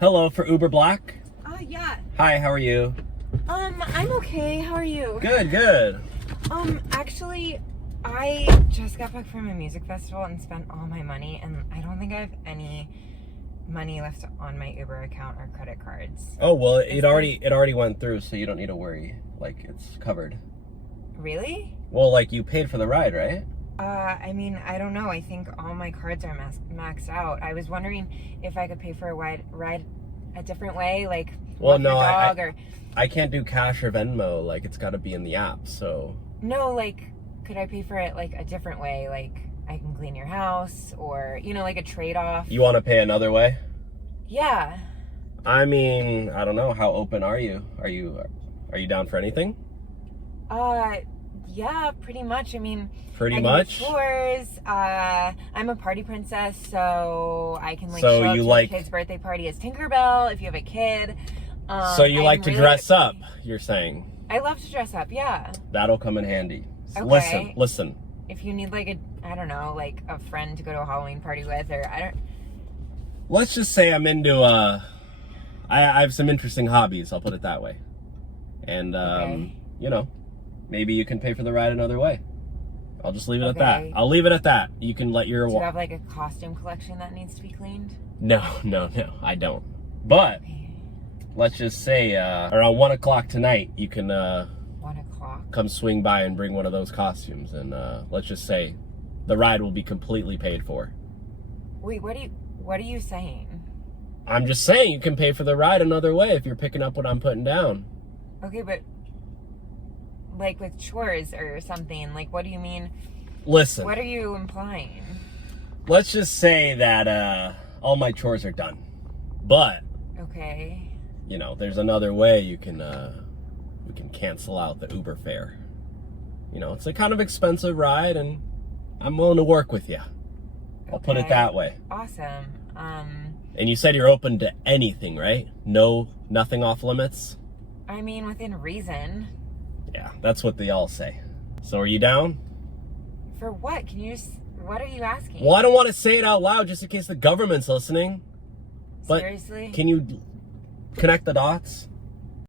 Hello, for Uber Black? Yeah. Hi, how are you? I'm okay. How are you? Good, good. Actually, I just got back from a music festival and spent all my money, and I don't think I have any money left on my Uber account or credit cards. Oh, well, it already went through, so you don't need to worry. Like, it's covered. Really? Well, like, you paid for the ride, right? I mean, I don't know. I think all my cards are maxed out. I was wondering if I could pay for a ride a different way, like Well, walk no, your dog or... I can't do cash or Venmo. Like, it's got to be in the app, so... No, like, could I pay for it, like, a different way? Like, I can clean your house or, you know, like a trade-off. You want to pay another way? Yeah. I mean, I don't know. How open are you? Are you down for anything? Yeah, pretty much. I mean, Pretty I much? can do chores. I'm a party princess, so I can like So show up you to like- a kid's birthday party as Tinkerbell if you have a kid. So you like to really- dress up, you're saying? I love to dress up, yeah. That'll come in handy. So Okay. Listen. If you need like I don't know, like a friend to go to a Halloween party with, or Let's just say I'm into, I have some interesting hobbies, I'll put it that way. And, Okay. you know, maybe you can pay for the ride another way. I'll just leave it at that. Okay. I'll leave it at that. You can let your... do you have like a costume collection that needs to be cleaned? No, I don't. But, let's just say, around 1 o'clock tonight, you can, 1 o'clock. come swing by and bring one of those costumes. And, let's just say, the ride will be completely paid for. Wait, what are you saying? I'm just saying you can pay for the ride another way if you're picking up what I'm putting down. Okay, but like with chores or something, like what do you mean? Listen. What are you implying? Let's just say that all my chores are done. But, Okay. you know, there's another way we can cancel out the Uber fare. You know, it's a kind of expensive ride and I'm willing to work with you. I'll put it Okay. that way. Awesome. And you said you're open to anything, right? Nothing off limits? I mean, within reason. Yeah, that's what they all say. So are you down? For what? What are you asking? Well, I don't want to say it out loud just in case the government's listening. But Seriously? can you connect the dots?